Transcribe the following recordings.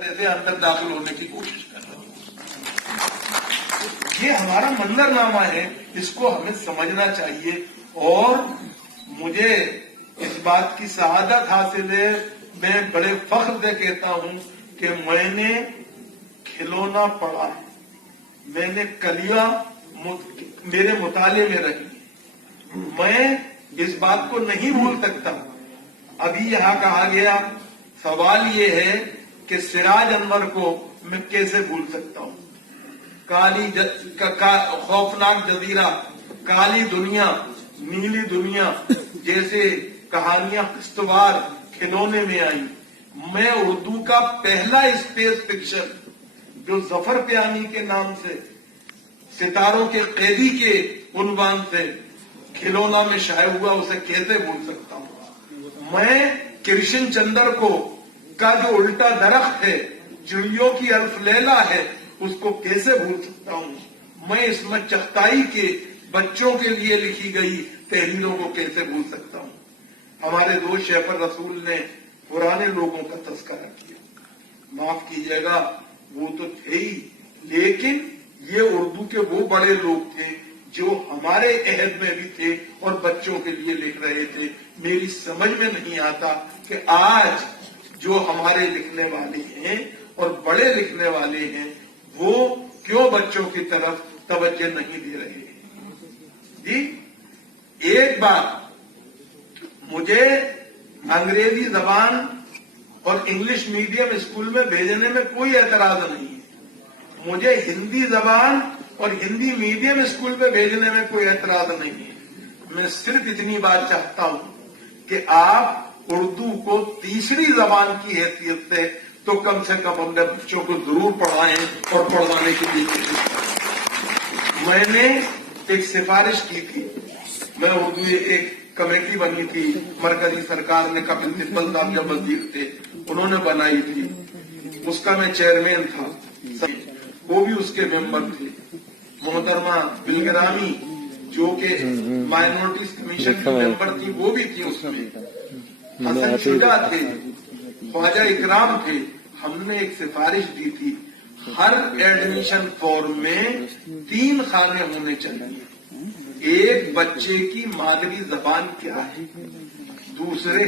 سے اندر داخل ہونے کی کوشش کر رہا ہوں. یہ ہمارا منظرنامہ ہے، اس کو ہمیں سمجھنا چاہیے. اور مجھے اس بات کی سعادت حاصل ہے، میں بڑے فخر سے کہتا ہوں کہ میں نے کھلونا پڑھا ہے، میں نے کلیاں میرے مطالعے میں رہی. میں اس بات کو نہیں بھول سکتا. ابھی یہاں کہا گیا، سوال یہ ہے کہ سراج انور کو میں کیسے بھول سکتا ہوں. خوفناک جزیرہ، کالی دنیا، نیلی دنیا جیسے کہانیاں قسطوار کھلونے میں آئیں. میں اردو کا پہلا اسپیس فکشن جو ظفر پیانی کے نام سے، ستاروں کے قیدی کے عنوان سے کھلونا میں شائع ہوا، اسے کیسے بھول سکتا ہوں. میں کرشن چندر کا جو الٹا درخت ہے، چڑیوں کی الف لیلا ہے، اس کو کیسے بھول سکتا ہوں. میں عصمت چغتائی کے بچوں کے لیے لکھی گئی تحریروں کو کیسے بھول سکتا ہوں. ہمارے دوست شیفر رسول نے پرانے لوگوں کا تذکرہ کیا، معاف کیجیے گا وہ تو تھے ہی، لیکن یہ اردو کے وہ بڑے لوگ تھے جو ہمارے عہد میں بھی تھے اور بچوں کے لیے لکھ رہے تھے. میری سمجھ میں نہیں آتا کہ آج جو ہمارے لکھنے والے ہیں اور بڑے لکھنے والے ہیں وہ کیوں بچوں کی طرف توجہ نہیں دے رہے ہیں. جی ایک بات، مجھے انگریزی زبان اور انگلش میڈیم اسکول میں بھیجنے میں کوئی اعتراض نہیں ہے. مجھے ہندی زبان اور ہندی میڈیم اسکول میں بھیجنے میں کوئی اعتراض نہیں ہے. میں صرف اتنی بات چاہتا ہوں کہ آپ اردو کو تیسری زبان کی حیثیت سے تو کم سے کم اپنے بچوں کو ضرور پڑھائیں اور پڑھوانے کے لیے کوشش کریں. میں نے ایک سفارش کی تھی، میں اردو ایک کمیٹی بنی تھی، مرکزی سرکار نے کپل سبل صاحب جب وزیر تھے انہوں نے بنائی تھی، اس کا میں چیئرمین تھا، وہ بھی اس کے ممبر تھے. محترمہ بلگرامی جو کہ مائنورٹیز کمیشن کی ممبر تھی وہ بھی تھی اس میں، حسن شجاع تھے، خواجہ اکرام تھے. ہم نے ایک سفارش دی تھی، ہر ایڈمیشن فارم میں 3 خانے ہونے چاہیے. ایک، بچے کی مادری زبان کیا ہے، دوسرے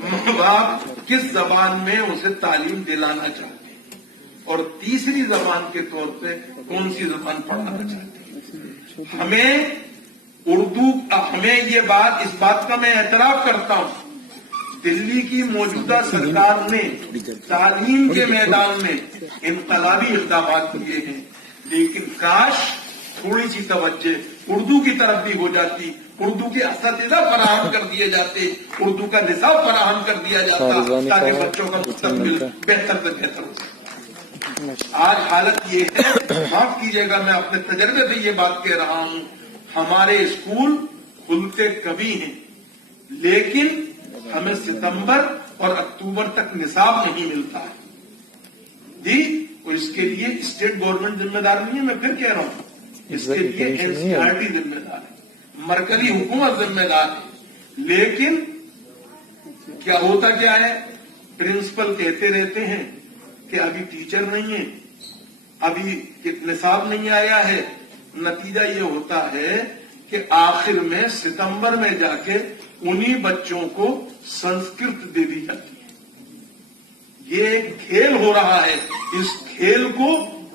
ماں باپ کس زبان میں اسے تعلیم دلانا چاہتے ہیں، اور تیسری زبان کے طور پہ کون سی زبان پڑھانا چاہتے ہیں. ہمیں اردو، ہمیں اس بات کا میں اعتراف کرتا ہوں، دلی کی موجودہ سرکار نے تعلیم کے میدان میں انقلابی اقدامات کیے ہیں، لیکن کاش تھوڑی سی توجہ اردو کی طرف بھی ہو جاتی، اردو کے اساتذہ فراہم کر دیے جاتے، اردو کا نصاب فراہم کر دیا جاتا تاکہ بچوں کا مستقبل بہتر سے بہتر ہو سکے. آج حالت یہ ہے، معاف کیجیے گا میں اپنے تجربے سے یہ بات کہہ رہا ہوں، ہمارے اسکول کھلتے کبھی ہیں لیکن ہمیں ستمبر اور اکتوبر تک نصاب نہیں ملتا ہے. جی اس کے لیے اسٹیٹ گورنمنٹ ذمہ دار نہیں ہے، میں پھر کہہ رہا ہوں، اس کے لیے NCERT ذمہ دار ہے، مرکزی حکومت ذمہ دار ہے. لیکن کیا ہوتا کیا ہے، پرنسپل کہتے رہتے ہیں کہ ابھی ٹیچر نہیں ہے، ابھی نصاب نہیں آیا ہے. نتیجہ یہ ہوتا ہے کہ آخر میں ستمبر میں جا کے انہی بچوں کو سنسکرت دے دی جاتی ہے. یہ ایک کھیل ہو رہا ہے، اس کھیل کو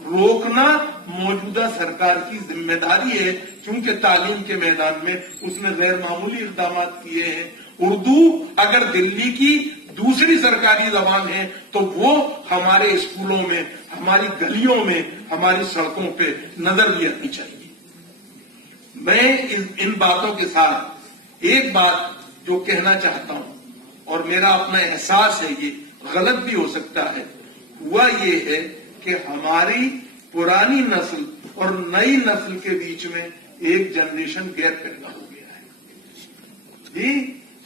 روکنا موجودہ سرکار کی ذمہ داری ہے، کیونکہ تعلیم کے میدان میں اس نے غیر معمولی اقدامات کیے ہیں. اردو اگر دلی کی دوسری سرکاری زبان ہے تو وہ ہمارے اسکولوں میں، ہماری گلیوں میں، ہماری سڑکوں پہ نظر بھی آنی چاہیے. میں ان باتوں کے ساتھ ایک بات جو کہنا چاہتا ہوں، اور میرا اپنا احساس ہے، یہ غلط بھی ہو سکتا ہے، ہوا یہ ہے کہ ہماری پرانی نسل اور نئی نسل کے بیچ میں ایک جنریشن گیپ پیدا ہو گیا ہے. جی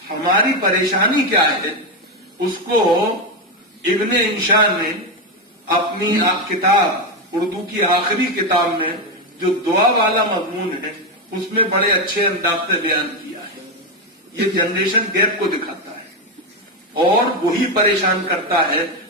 ہماری پریشانی کیا ہے، اس کو ابن انشا نے اپنی کتاب، اردو کی آخری کتاب میں جو دعا والا مضمون ہے اس میں بڑے اچھے انداز سے بیان کیا ہے. یہ جنریشن گیپ کو دکھاتا ہے اور وہی پریشان کرتا ہے